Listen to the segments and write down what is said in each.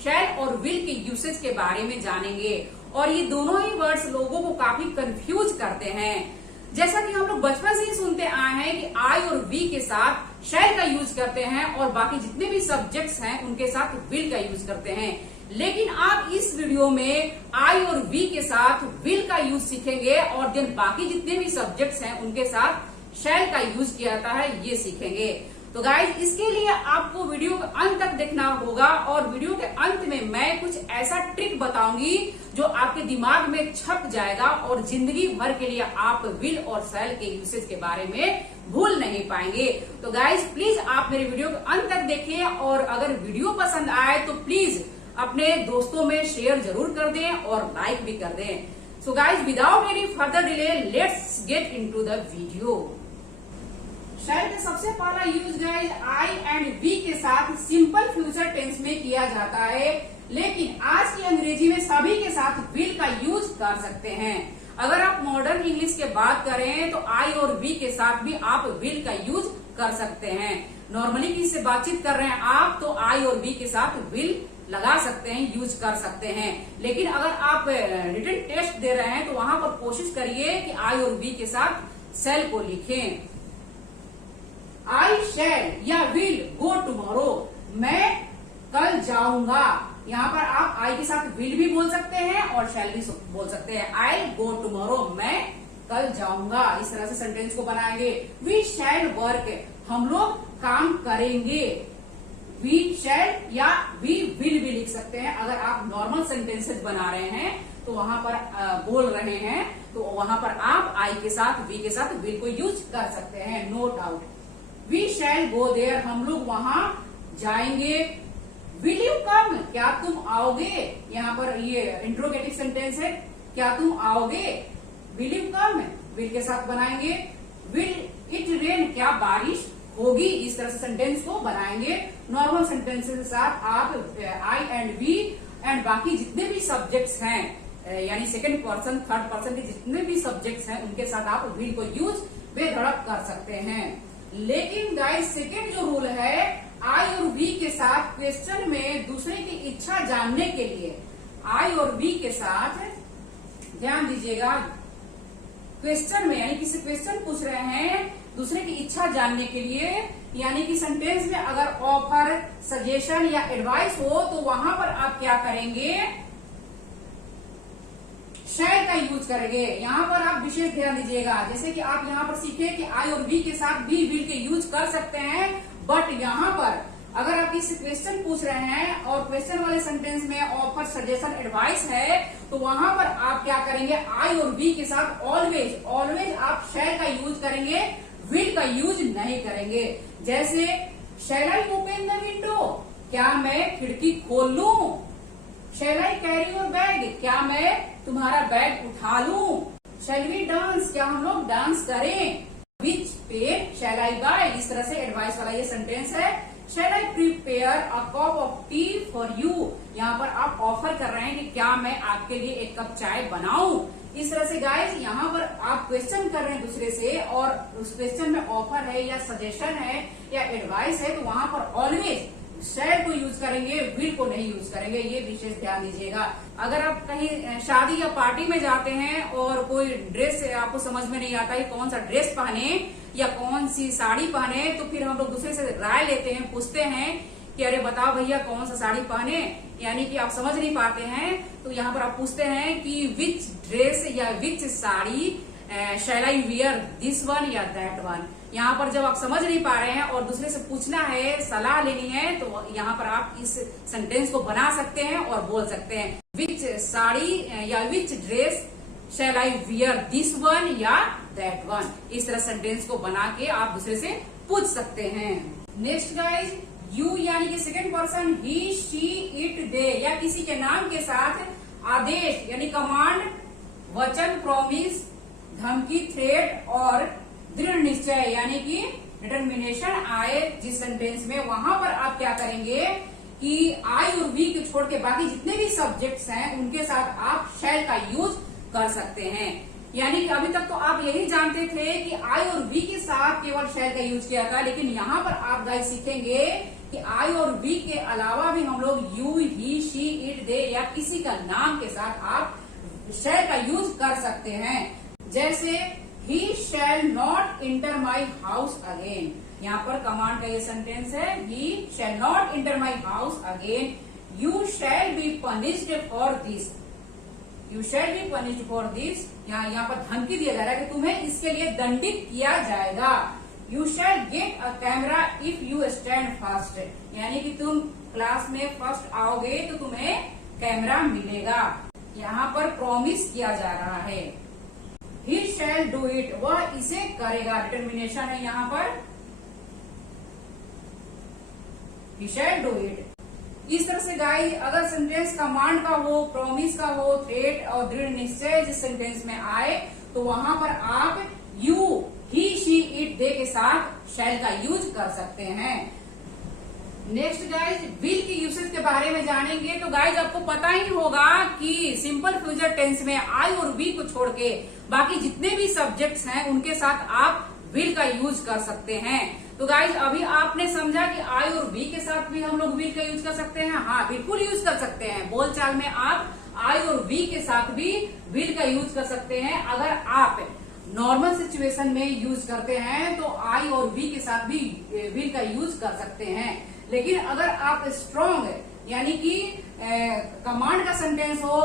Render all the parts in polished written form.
शैल और विल के यूसेज के बारे में जानेंगे। और ये दोनों ही वर्ड्स लोगों को काफी कंफ्यूज करते हैं। जैसा कि हम लोग बचपन से ही सुनते आए हैं कि आई और वी के साथ शैल का यूज करते हैं और बाकी जितने भी सब्जेक्ट्स हैं उनके साथ विल का यूज करते हैं। लेकिन आप इस वीडियो में आई और वी के साथ विल का यूज सीखेंगे और देन बाकी जितने भी सब्जेक्ट्स हैं उनके साथ शैल का यूज किया जाता है ये सीखेंगे। तो गाइज इसके लिए आपको वीडियो के अंत तक देखना होगा और वीडियो के अंत में मैं कुछ ऐसा ट्रिक बताऊंगी जो आपके दिमाग में छप जाएगा और जिंदगी भर के लिए आप विल और शैल के यूसेज के बारे में भूल नहीं पाएंगे। तो गाइज प्लीज आप मेरे वीडियो के अंत तक देखिए और अगर वीडियो पसंद आए तो प्लीज अपने दोस्तों में शेयर जरूर कर दें और लाइक भी कर दें। So guys without any further delay let's get into the video. Shall का सबसे पहला use guys I and we के साथ सिंपल फ्यूचर टेंस में किया जाता है, लेकिन आज की अंग्रेजी में सभी के साथ विल का यूज कर सकते हैं। अगर आप मॉडर्न इंग्लिश के बात करें तो आई और वी के साथ भी आप विल का यूज कर सकते हैं। नॉर्मली किसी से बातचीत कर रहे हैं आप तो आई और वी के साथ विल लगा सकते हैं, यूज कर सकते हैं। लेकिन अगर आप रिटन टेस्ट दे रहे हैं तो वहां पर कोशिश करिए कि आई और वी के साथ शैल को लिखें। आई शैल या विल गो टुमारो, मैं कल जाऊंगा। यहाँ पर आप आई के साथ विल भी बोल सकते हैं और शैल भी बोल सकते हैं। आई गो टुमारो, मैं कल जाऊंगा। इस तरह से सेंटेंस को बनाएंगे। वी शैल वर्क, हम लोग काम करेंगे। वी शैल या वी विल भी लिख सकते हैं। अगर आप नॉर्मल सेंटेंसेस बना रहे हैं तो वहां पर बोल रहे हैं तो वहां पर आप आई के साथ वी के साथ विल को यूज कर सकते हैं, no doubt. We shall go there, हम लोग वहां जाएंगे। विल यू कम, क्या तुम आओगे। यहाँ पर ये इंट्रोगेटिव सेंटेंस है, क्या तुम आओगे। विल यू कम विल के साथ बनाएंगे। विल इट रेन, क्या बारिश होगी। इस तरह से सेंटेंस को बनाएंगे। नॉर्मल सेंटेंसेस के साथ आप आई एंड वी एंड बाकी जितने भी सब्जेक्ट्स हैं यानी सेकंड पर्सन थर्ड पर्सन के जितने भी सब्जेक्ट्स हैं उनके साथ आप विल को यूज बेधड़क कर सकते हैं। लेकिन गाइस सेकेंड जो रूल है आई और वी के साथ क्वेश्चन में दूसरे की इच्छा जानने के लिए आई और वी के साथ ध्यान दीजिएगा, क्वेश्चन में यानी किसी क्वेश्चन पूछ रहे हैं दूसरे की इच्छा जानने के लिए, यानी कि सेंटेंस में अगर ऑफर सजेशन या एडवाइस हो तो वहां पर आप क्या करेंगे, शैल का यूज करेंगे। यहाँ पर आप विशेष ध्यान दीजिएगा। जैसे कि आप यहाँ पर सीखे कि आई और वी के साथ भी विल के यूज कर सकते हैं, बट यहाँ पर अगर आप किसी क्वेश्चन पूछ रहे हैं और क्वेश्चन वाले सेंटेंस में ऑफर सजेशन एडवाइस है तो वहां पर आप क्या करेंगे, आई और वी के साथ ऑलवेज आप शैल का यूज करेंगे, विल का यूज नहीं करेंगे। जैसे शैल आई ओपन द विंडो, क्या मैं खिड़की खोल लूं। शैल आई कैरी योर बैग, क्या मैं तुम्हारा बैग उठा लूं। शैल वी डांस, क्या हम लोग डांस करें। विच पेन शैल आई बाय, इस तरह से एडवाइस वाला ये सेंटेंस है। Shall I prepare a cup of tea for you, यहाँ पर आप ऑफर कर रहे हैं कि क्या मैं आपके लिए एक कप चाय बनाऊं। इस तरह से गाइस यहाँ पर आप क्वेश्चन कर रहे हैं दूसरे से और उस क्वेश्चन में ऑफर है या सजेशन है या एडवाइस है तो वहां पर ऑलवेज शैल को यूज करेंगे, विल को नहीं यूज करेंगे। ये विशेष ध्यान दीजिएगा। अगर आप कहीं शादी या पार्टी में जाते हैं और कोई ड्रेस आपको समझ में नहीं आता है कौन सा ड्रेस पहने या कौन सी साड़ी पहने तो फिर हम लोग दूसरे से राय लेते हैं, पूछते हैं कि अरे बताओ भैया कौन सा साड़ी पहने, यानी कि आप समझ नहीं पाते हैं तो यहाँ पर आप पूछते हैं कि विच ड्रेस या विच साड़ी शैल आई वियर, दिस वन या दैट वन। यहाँ पर जब आप समझ नहीं पा रहे हैं और दूसरे से पूछना है, सलाह लेनी है तो यहाँ पर आप इस सेंटेंस को बना सकते हैं और बोल सकते हैं विच साड़ी या which dress shall I wear, this one या दैट वन। इस तरह सेंटेंस को बना के आप दूसरे से पूछ सकते हैं। नेक्स्ट गाइज, यू यानी कि second person, he she it they या किसी के नाम के साथ आदेश यानी कमांड, वचन, प्रॉमिस, धमकी, थ्रेट और दृढ़ निश्चय यानी कि डिटर्मिनेशन आए जिस सेंटेंस में, वहां पर आप क्या करेंगे कि आई और वी को छोड़ के बाकी जितने भी सब्जेक्ट्स हैं उनके साथ आप शैल का यूज कर सकते हैं। यानी कि अभी तक तो आप यही जानते थे कि आई और वी के साथ केवल शैल का यूज किया था, लेकिन यहाँ पर आप गाइस सीखेंगे कि आई और वी के अलावा भी हम लोग you, he, she, it, they या किसी का नाम के साथ आप शैल का यूज कर सकते हैं। जैसे he shall not enter my house again, यहाँ पर कमांड का ये सेंटेंस है, he shall not enter my house again, you shall be punished for this, you shall be punished for this. यहाँ पर धमकी दिया जा रहा है कि तुम्हें इसके लिए दंडित किया जाएगा। You shall get a camera if you stand first, यानी कि तुम क्लास में फर्स्ट आओगे तो तुम्हें कैमरा मिलेगा। यहाँ पर प्रॉमिस किया जा रहा है। ही शैल डू इट, वह इसे करेगा, डिटर्मिनेशन है यहाँ पर, ही शैल डू इट। इस तरह से गाइस अगर सेंटेंस कमांड का हो, प्रॉमिस का हो, थ्रेट और दृढ़ निश्चय जिस सेंटेंस में आए तो वहां पर आप यू, ही, शी, इट, दे के साथ शैल का यूज कर सकते हैं। नेक्स्ट गाइज विल की यूसेज के बारे में जानेंगे। तो गाइज आपको पता ही होगा कि सिंपल फ्यूचर टेंस में आई और वी को छोड़ के बाकी जितने भी सब्जेक्ट्स हैं उनके साथ आप विल का यूज कर सकते हैं। तो गाइज अभी आपने समझा कि आई और वी के साथ भी हम लोग विल का यूज कर सकते हैं। हाँ, बिल्कुल यूज कर सकते हैं। बोलचाल में आप आई और वी के साथ भी विल का यूज कर सकते हैं। अगर आप नॉर्मल सिचुएशन में यूज करते हैं तो आई और वी के साथ भी विल का यूज कर सकते हैं। लेकिन अगर आप स्ट्रॉन्ग यानी कि कमांड का सेंटेंस हो,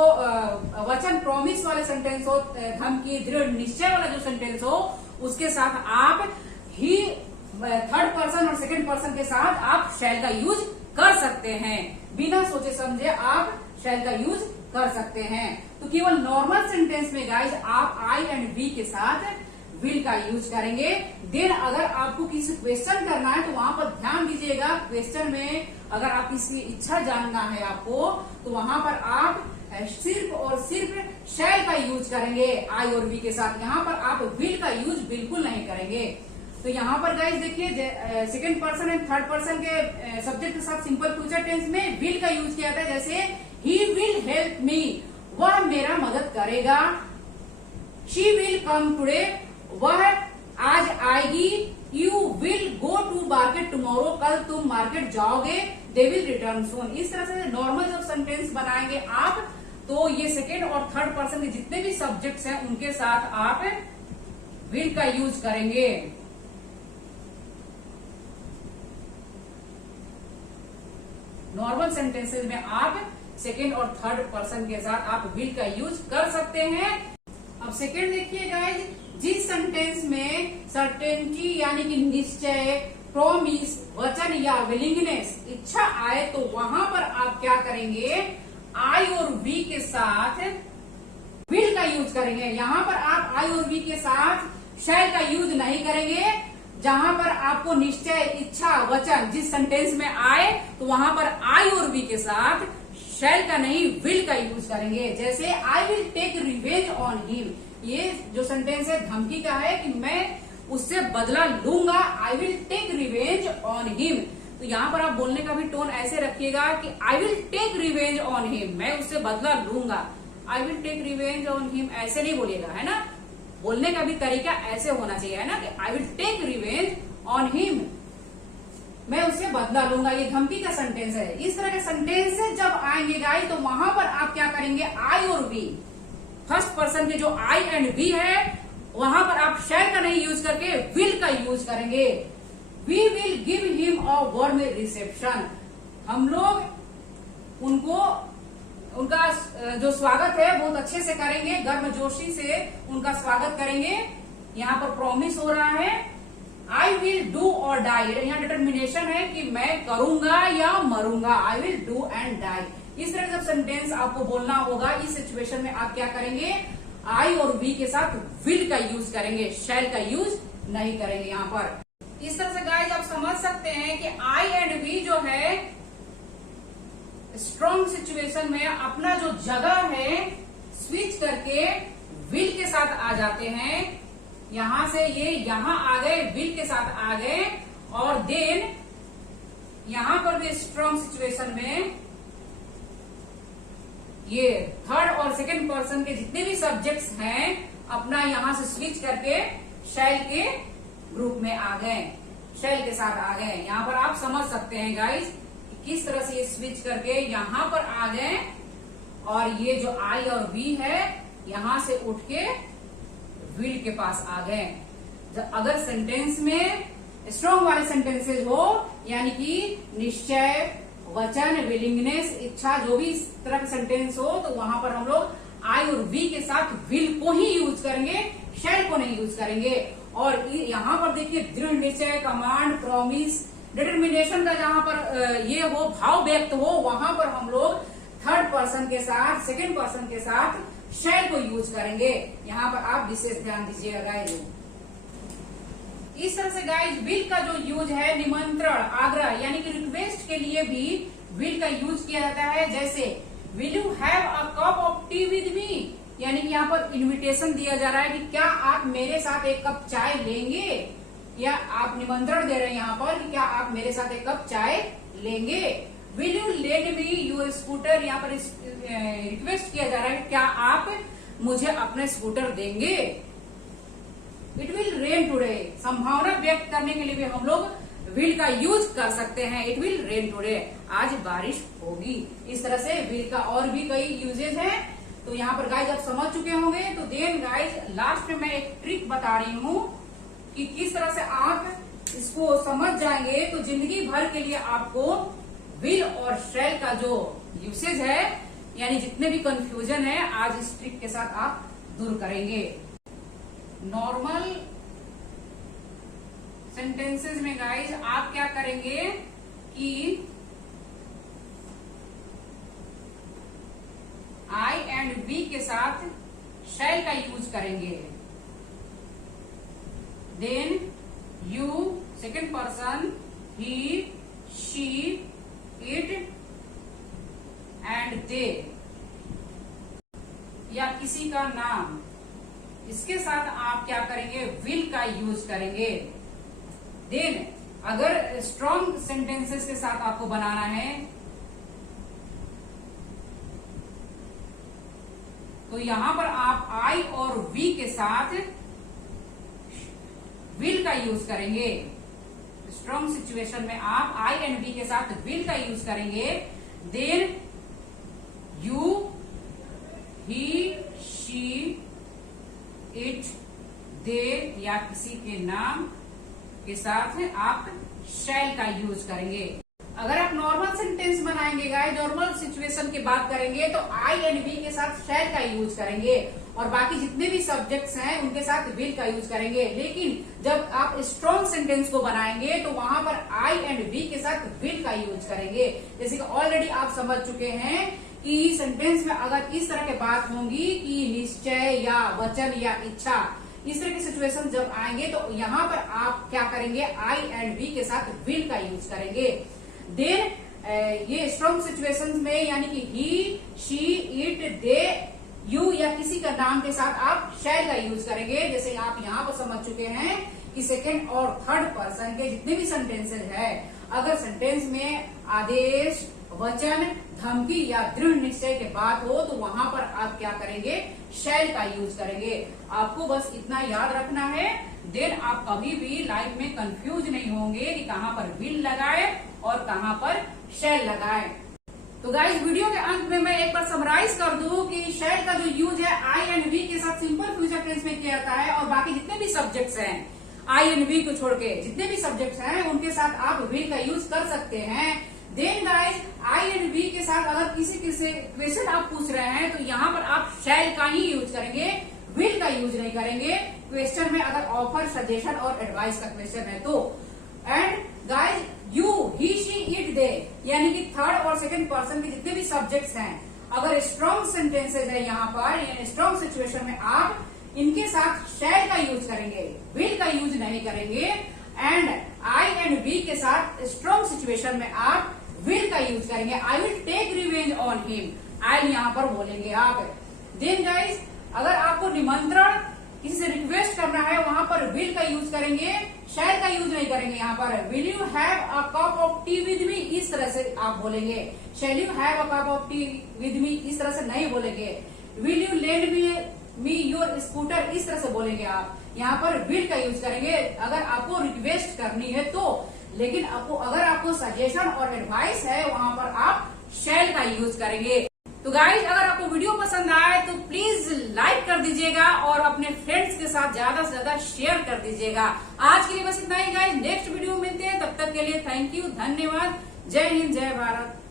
वचन प्रॉमिस वाले सेंटेंस हो, धमकी दृढ़ निश्चय वाला जो सेंटेंस हो, उसके साथ आप ही थर्ड पर्सन और सेकंड पर्सन के साथ आप शैल का यूज कर सकते हैं। बिना सोचे समझे आप शैल का यूज कर सकते हैं। तो केवल नॉर्मल सेंटेंस में गाइज आप आई एंड वी के साथ विल का यूज करेंगे। देन अगर आपको किसी क्वेश्चन करना है तो वहां पर ध्यान दीजिएगा। क्वेश्चन में अगर आप किसी इच्छा जानना है आपको तो वहां पर आप सिर्फ और सिर्फ शैल का यूज करेंगे आई और वी के साथ। यहाँ पर आप विल का यूज बिल्कुल नहीं करेंगे। तो यहाँ पर गाइज देखिए second person and third person के सब्जेक्ट के साथ सिंपल फ्यूचर टेंस में विल का यूज किया था। जैसे ही विल हेल्प मी, वह मेरा मदद करेगा। शी विल कम टुडे, वह आज आएगी। You will go to market tomorrow, कल तुम मार्केट जाओगे। They will return soon. इस तरह से नॉर्मल जब सेंटेंस बनाएंगे आप तो ये सेकेंड और थर्ड पर्सन के जितने भी सब्जेक्ट्स हैं उनके साथ आप विल का यूज करेंगे। नॉर्मल सेंटेंसेस में आप सेकेंड और थर्ड पर्सन के साथ आप विल का यूज कर सकते हैं। अब सेकेंड देखिए गाइज, जिस सेंटेंस में सर्टेनिटी यानी कि निश्चय, प्रॉमिस, वचन या विलिंगनेस, इच्छा आए तो वहां पर आप क्या करेंगे, आई और वी के साथ विल का यूज करेंगे। यहाँ पर आप आई और वी के साथ शैल का यूज नहीं करेंगे। जहां पर आपको निश्चय, इच्छा, वचन जिस सेंटेंस में आए तो वहां पर आई और वी के साथ शैल का नहीं विल का यूज करेंगे। जैसे I will take revenge on him, ये जो सेंटेंस है धमकी का है कि मैं उससे बदला लूंगा। I will take revenge on him. तो यहाँ पर आप बोलने का भी टोन ऐसे रखिएगा कि I will take revenge on him, मैं उससे बदला लूंगा। I will take revenge on him ऐसे नहीं बोलिएगा, है ना। बोलने का भी तरीका ऐसे होना चाहिए, है ना, कि I will take revenge on him, मैं उससे बदला लूंगा। ये धमकी का सेंटेंस है। इस तरह के सेंटेंस जब आएंगे गाइस तो वहां पर आप क्या करेंगे, आई और वी, फर्स्ट पर्सन के जो आई एंड वी है वहां पर आप शैल का नहीं यूज करके विल का यूज करेंगे। We will give him a warm reception, हम लोग उनको उनका जो स्वागत है बहुत अच्छे से करेंगे, गर्मजोशी से उनका स्वागत करेंगे। यहाँ पर प्रॉमिस हो रहा है आई विल डू और डाई, यहाँ डिटर्मिनेशन है कि मैं करूंगा या मरूंगा। I will do and die. इस तरह जब सेंटेंस आपको बोलना होगा इस सिचुएशन में आप क्या करेंगे, आई और वी के साथ विल का यूज करेंगे, शैल का यूज नहीं करेंगे। यहाँ पर इस तरह से गाइस आप समझ सकते हैं कि आई एंड वी जो है स्ट्रॉन्ग सिचुएशन में अपना जो जगह है स्विच करके विल के साथ आ जाते हैं। यहां से ये यहां आ गए, विल के साथ आ गए, और देन यहां पर भी स्ट्रॉन्ग सिचुएशन में ये थर्ड और सेकंड पर्सन के जितने भी सब्जेक्ट्स हैं अपना यहां से स्विच करके शैल के ग्रुप में आ गए, शैल के साथ आ गए। यहाँ पर आप समझ सकते हैं गाइस किस तरह से ये स्विच करके यहाँ पर आ गए और ये जो आई और वी है यहां से उठ के विल के पास आ गए। अगर सेंटेंस में स्ट्रॉन्ग वाले सेंटेंसेज हो यानी कि निश्चय, वचन, विलिंगनेस, इच्छा, जो भी इस तरह का सेंटेंस हो तो वहां पर हम लोग आई और वी के साथ विल को ही यूज करेंगे, शैल को नहीं यूज करेंगे। और यहाँ पर देखिए दृढ़ निश्चय, कमांड, प्रॉमिस, डिटर्मिनेशन का जहां पर ये हो भाव व्यक्त हो वहां पर हम लोग थर्ड पर्सन के साथ, सेकेंड पर्सन के साथ शैल को यूज करेंगे। यहाँ पर आप विशेष ध्यान दीजिएगा गाइज। इस तरह से गाइज विल का जो यूज है निमंत्रण, आग्रह यानी कि रिक्वेस्ट के लिए भी विल का यूज किया जाता है। जैसे will you have a cup of T with me, यानी कि यहाँ पर इनविटेशन दिया जा रहा है कि क्या आप मेरे साथ एक कप चाय लेंगे, या आप निमंत्रण दे रहे हैं यहाँ पर कि क्या आप मेरे साथ एक कप चाय लेंगे। Will you lend me your scooter, यहाँ पर रिक्वेस्ट किया जा रहा है क्या आप मुझे अपने स्कूटर देंगे। इट विल रेन टुडे, संभावना व्यक्त करने के लिए भी हम लोग विल का यूज कर सकते हैं। इट विल रेन टुडे, आज बारिश होगी। इस तरह से विल का और भी कई यूजेज हैं। तो यहाँ पर गाइज आप समझ चुके होंगे। तो देन गाइज लास्ट में मैं एक ट्रिक बता रही हूँ कि किस तरह से आप इसको समझ जाएंगे तो जिंदगी भर के लिए आपको विल और शैल का जो यूसेज है यानी जितने भी कंफ्यूजन है आज इस ट्रिक के साथ आप दूर करेंगे। नॉर्मल सेंटेंसेस में गाइज आप क्या करेंगे कि आई एंड वी के साथ शैल का यूज करेंगे। Then you, second person, he, she, it and they या किसी का नाम, इसके साथ आप क्या करेंगे विल का यूज करेंगे। देन अगर स्ट्रॉन्ग सेंटेंसेस के साथ आपको बनाना है तो यहां पर आप आई और वी के साथ विल का यूज करेंगे। स्ट्रॉन्ग सिचुएशन में आप आई एंड वी के साथ विल का यूज करेंगे। Then you, he, she, it, they या किसी के नाम के साथ आप शैल का यूज करेंगे। अगर आप नॉर्मल सेंटेंस बनाएंगे गाइस, नॉर्मल सिचुएशन की बात करेंगे तो आई एंड वी के साथ शैल का यूज करेंगे और बाकी जितने भी सब्जेक्ट्स हैं उनके साथ विल का यूज करेंगे। लेकिन जब आप स्ट्रॉन्ग सेंटेंस को बनाएंगे तो वहां पर आई एंड वी के साथ विल का यूज करेंगे। जैसे कि ऑलरेडी आप समझ चुके हैं कि सेंटेंस में अगर इस तरह की बात होंगी कि निश्चय या वचन या इच्छा, इस तरह की सिचुएशन जब आएंगे तो यहाँ पर आप क्या करेंगे आई एंड वी के साथ विल का यूज करेंगे। देन ये स्ट्रॉन्ग सिचुएशंस में यानी कि ही, शी, इट, दे, यू या किसी का नाम के साथ आप शैल का यूज करेंगे। जैसे आप यहाँ पर समझ चुके हैं कि सेकेंड और थर्ड पर्सन के जितने भी सेंटेंसेस है, अगर सेंटेंस में आदेश, वचन, धमकी या दृढ़ निश्चय के बात हो तो वहां पर आप क्या करेंगे शैल का यूज करेंगे। आपको बस इतना याद रखना है। देन आप कभी भी लाइफ में कंफ्यूज नहीं होंगे कि कहाँ पर विल लगाए और कहाँ पर शैल लगाए। तो गाइस वीडियो के अंत में मैं एक बार समराइज कर दूं कि शैल का जो यूज है आई एंड वी के साथ सिंपल फ्यूचर टेंस में किया जाता है और बाकी जितने भी सब्जेक्ट्स हैं आई एंड वी को छोड़ के जितने भी सब्जेक्ट्स हैं उनके साथ आप विल का यूज कर सकते हैं। Then guys I and we के साथ अगर किसी क्वेश्चन आप पूछ रहे हैं तो यहाँ पर आप शैल का ही यूज करेंगे, विल का यूज नहीं करेंगे। क्वेश्चन में अगर ऑफर, सजेशन और एडवाइस का क्वेश्चन है तो। And guys you, he, she, it, they यानी कि थर्ड और सेकंड पर्सन के जितने भी सब्जेक्ट्स हैं अगर स्ट्रॉन्ग सेंटेंसेज है यहाँ पर यानी स्ट्रॉन्ग सिचुएशन में आप इनके साथ शैल का यूज करेंगे, विल का यूज नहीं करेंगे। एंड आई एंड वी के साथ स्ट्रॉन्ग सिचुएशन में आप विल का यूज करेंगे। I will take revenge on him, I यहाँ पर बोलेंगे आप। देन गाइस अगर आपको निमंत्रण किसी से रिक्वेस्ट करना है वहां पर विल का यूज करेंगे, शैल का यूज नहीं करेंगे। यहाँ पर will you have a cup of T with me इस तरह से आप बोलेंगे। Shall you have a cup of T with me इस तरह से नहीं बोलेंगे। Will you lend me me your scooter, इस तरह से बोलेंगे आप। यहाँ पर विल का यूज करेंगे अगर आपको रिक्वेस्ट करनी है तो, लेकिन आपको अगर आपको सजेशन और एडवाइस है वहां पर आप शैल का यूज करेंगे। तो गाइज अगर आपको वीडियो पसंद आए तो प्लीज लाइक कर दीजिएगा और अपने फ्रेंड्स के साथ ज्यादा से ज्यादा शेयर कर दीजिएगा। आज के लिए बस इतना ही गाइज, नेक्स्ट वीडियो मिलते हैं, तब तक के लिए थैंक यू, धन्यवाद, जय हिंद, जय भारत।